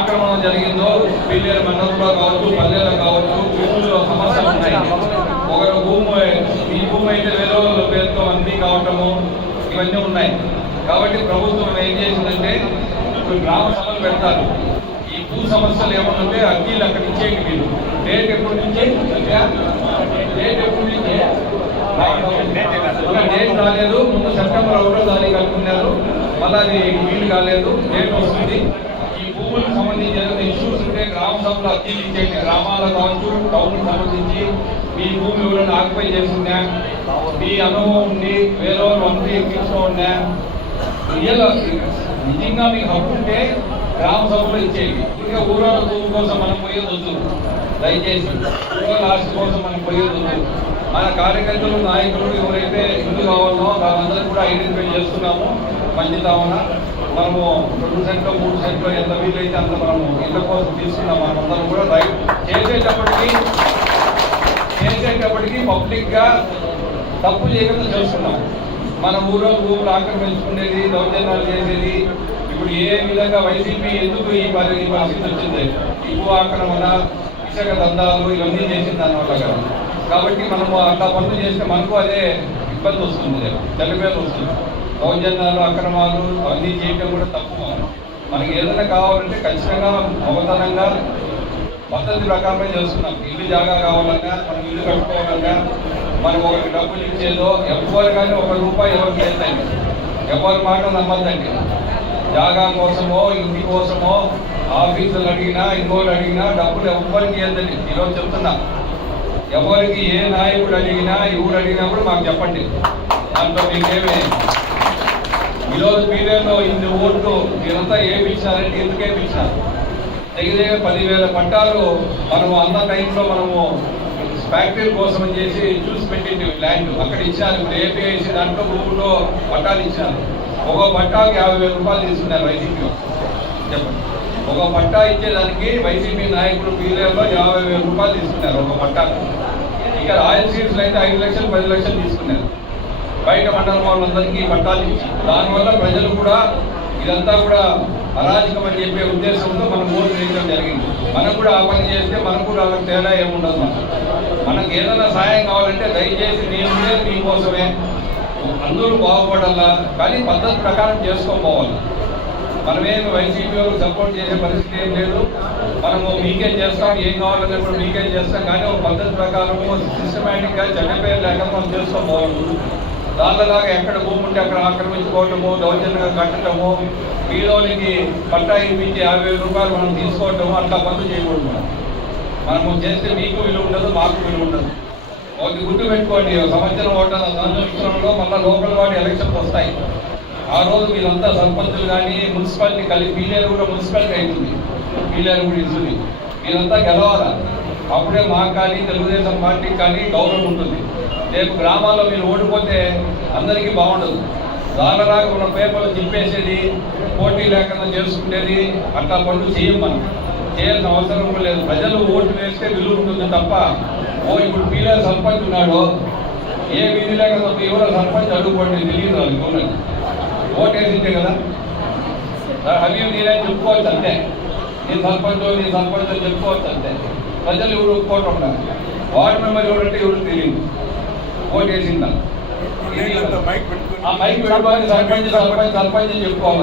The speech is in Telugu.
ఆక్రమణ జరిగిందో పిల్లల మండలంలో కావచ్చు పల్లెల్లో కావచ్చు భూములు సమస్యలు ఉన్నాయి. ఒకరు భూమి ఈ భూమి అయితే వేరే పేరుతో అన్ని కావటము ఇవన్నీ ఉన్నాయి. కాబట్టి ప్రభుత్వం ఏం చేసిందంటే ఇప్పుడు గ్రామ సభలు పెడతారు. ఈ భూ సమస్యలు ఏమన్నా ఉంటే అర్జీలు అక్కడ ఇచ్చేయండి మీరు. డేట్ ఎప్పటి నుంచి? డేట్ ఎప్పటి నుంచి? డేట్ రాలేదు. ముందు సెప్టెంబర్ ఒకటో తారీఖు అనుకున్నారు. మళ్ళీ అది వీలు కాలేదు. డేట్ వస్తుంది. భూములకు సంబంధించి ఏదైనా ఇష్యూస్ ఉంటే గ్రామ సభలో అప్పీల్ ఇచ్చేయండి. గ్రామాల కావచ్చు టౌన్ సంబంధించి మీ భూమి ఎవరైనా ఆక్యుపై చేసిందా మీ అనుభవం ఉండి వేరే వాళ్ళు వంటి ఎక్కించుకో ఉందా రియల్ నిజంగా మీకు హక్కు ఉంటే గ్రామ సభలో ఇచ్చేయండి. ఇంకా ఊరాల భూమి కోసం మనం పోయేది వద్దు. దయచేసి ఊరాల ఆస్తి కోసం మనం పోయేది వద్దు. మన కార్యకర్తలు నాయకులు ఎవరైతే ఇల్లు కావాలో వాళ్ళందరూ కూడా ఐడెంటిఫై చేస్తున్నాము మంచిదామన మనము రెండు సెంట్లో మూడు సెంట్లో ఎంత వీలైతే అంత మనము ఇళ్ళ కోసం తీసుకున్నాం మనమందరం కూడా రైట్ చేసేటప్పటికి చేసేటప్పటికీ పబ్లిక్గా తప్పు చేయకుండా చేస్తున్నాం. మన ఊరో ఊరు ఆక్రమించుకునేది దౌర్జన్యాలు చేసేది ఇప్పుడు ఏ విధంగా వైసీపీ ఎందుకు ఈ పరి పరిస్థితి వచ్చింది? ఈ భూ ఆక్రమణ ఇసుక దందాలు ఇవన్నీ చేసిన దానివల్ల కదా. కాబట్టి మనము అట్లా పనులు చేస్తే మనకు అదే ఇబ్బంది వస్తుంది చలిపేరు వస్తుంది. దౌర్జన్యాలు అక్రమాలు అవన్నీ చేయటం కూడా తప్పు. మనకి ఏదైనా కావాలంటే ఖచ్చితంగా అవధానంగా పద్ధతి ప్రకారమే చేస్తున్నాం. ఇల్లు జాగా కావాలన్నా మనం ఇల్లు కట్టుకోవాలన్నా మనం ఒకరికి డబ్బులు ఇచ్చేదో ఎవరు కానీ ఒక రూపాయి ఎవరికి వెళ్తాయి ఎవరి మాట నమ్మద్దండి. జాగా కోసమో ఇంటి కోసమో ఆఫీసులు అడిగినా ఇంకోటి అడిగినా డబ్బులు ఎవరికి వెళ్తండి ఈరోజు చెప్తున్నా. ఎవరికి ఏ నాయకుడు అడిగినా ఎవరు అడిగినా కూడా మాకు చెప్పండి. దాంట్లో మీకేమి ఈరోజు మీరేలో ఇన్ని ఓట్లు మీరంతా ఏమి ఇచ్చారంటే ఎందుకు ఏమి ఇచ్చారు దగ్గర పదివేల పట్టాలు మనము అన్న టైంలో మనము ఫ్యాక్టరీ కోసం అని చేసి చూసి పెట్టింది ల్యాండ్. అక్కడ ఇచ్చారు. ఇప్పుడు ఏపీఐసి దాంట్లో భూముల్లో పట్టాలు ఇచ్చారు. ఒక పట్టాకి యాభై వేల రూపాయలు తీసుకున్నారు వైసీపీ చెప్పండి. ఒక పట్టా ఇచ్చేదానికి వైసీపీ నాయకులు పీరియడ్లో యాభై వేల రూపాయలు తీసుకున్నారు ఒక పట్టాకు. ఇక రాయల్ సీడ్స్ అయితే ఐదు లక్షలు పది లక్షలు తీసుకున్నారు. బయట మండల వాళ్ళందరికీ పట్టాలి దానివల్ల ప్రజలు కూడా ఇదంతా కూడా అరాజకం అని చెప్పే ఉద్దేశంతో మనం ఓటు వేయడం జరిగింది. మనం కూడా ఆ పని చేస్తే మనకు కూడా అలా తేడా ఏముండదు మనకు ఏదైనా సాయం కావాలంటే దయచేసి నేను ఉండేది మీకోసమే అందరూ బాగుపడాలా? కానీ పద్ధతి ప్రకారం చేసుకోపోవాలి మనమేమి వైసీపీ సపోర్ట్ చేసే పరిస్థితి ఏం లేదు. మనము మీకేం చేస్తాం ఏం కావాలన్నా కూడా మీకేం చేస్తాం. కానీ ఒక పద్ధతి ప్రకారము సిస్టమేటిక్గా గా చెడ్డపేరు లేకుండా మనం చేసుకోపోవాలి దానిలాగా ఎక్కడ భూమి ఉంటే అక్కడ ఆక్రమించుకోవటము దౌర్జన్యంగా కట్టడము మీలోనికి పట్టా ఇప్పించి యాభై వేల రూపాయలు మనం తీసుకోవటము అట్లా పనులు చేయకూడదు మనం. మనము చేస్తే మీకు విలువ ఉండదు మాకు విలువ ఉండదు. ఒక గుర్తు పెట్టుకోండి ఒక సంవత్సరం ఓటర్ సంవత్సరంలో మళ్ళీ లోకల్ వాడి ఎలక్షన్స్ వస్తాయి. ఆ రోజు వీళ్ళంతా సర్పంచులు కానీ మున్సిపాలిటీ కలిపి పీలేరు కూడా మున్సిపాలిటీ అవుతుంది పీలేరు కూడా ఇస్తుంది. వీళ్ళంతా గెలవాలా? అప్పుడే మాకు కానీ తెలుగుదేశం పార్టీకి కానీ గౌరవం ఉంటుంది. రేపు గ్రామాల్లో మీరు ఓడిపోతే అందరికీ బాగుండదు. రాక ఉన్న పేపర్లు చింపేసేది పోటీ లేకుండా చేసుకునేది అట్లా పనులు చేయం మనం. చేయాల్సిన అవసరం లేదు. ప్రజలు ఓటు వేస్తే విలువ ఉంటుంది తప్ప ఓ ఇప్పుడు పీలేరు సర్పంచ్ ఉన్నాడు ఏ విధి లేకుండా ఎవరో సర్పంచ్ అడుగుకోండి తెలియదు వాళ్ళకి గవర్నమెంట్. ఓటు వేసిందే కదా అవి నీళ్ళని చెప్పుకోవచ్చు అంతే. నీ సర్పంచ్ నీ సర్పంచ్ అని చెప్పుకోవచ్చు అంతే. ప్రజలు ఎవరు ఒప్పుకోవటం వార్డు మెంబర్ ఎవరంటే ఎవరు తెలియదు. ఓటు వేసిందా మైక్ పెట్టుకుని ఆ మైక్ పెట్టుకోవాలి సర్పంచ్ సర్పంచ్ సర్పంచ్ అని చెప్పుకోవాలి.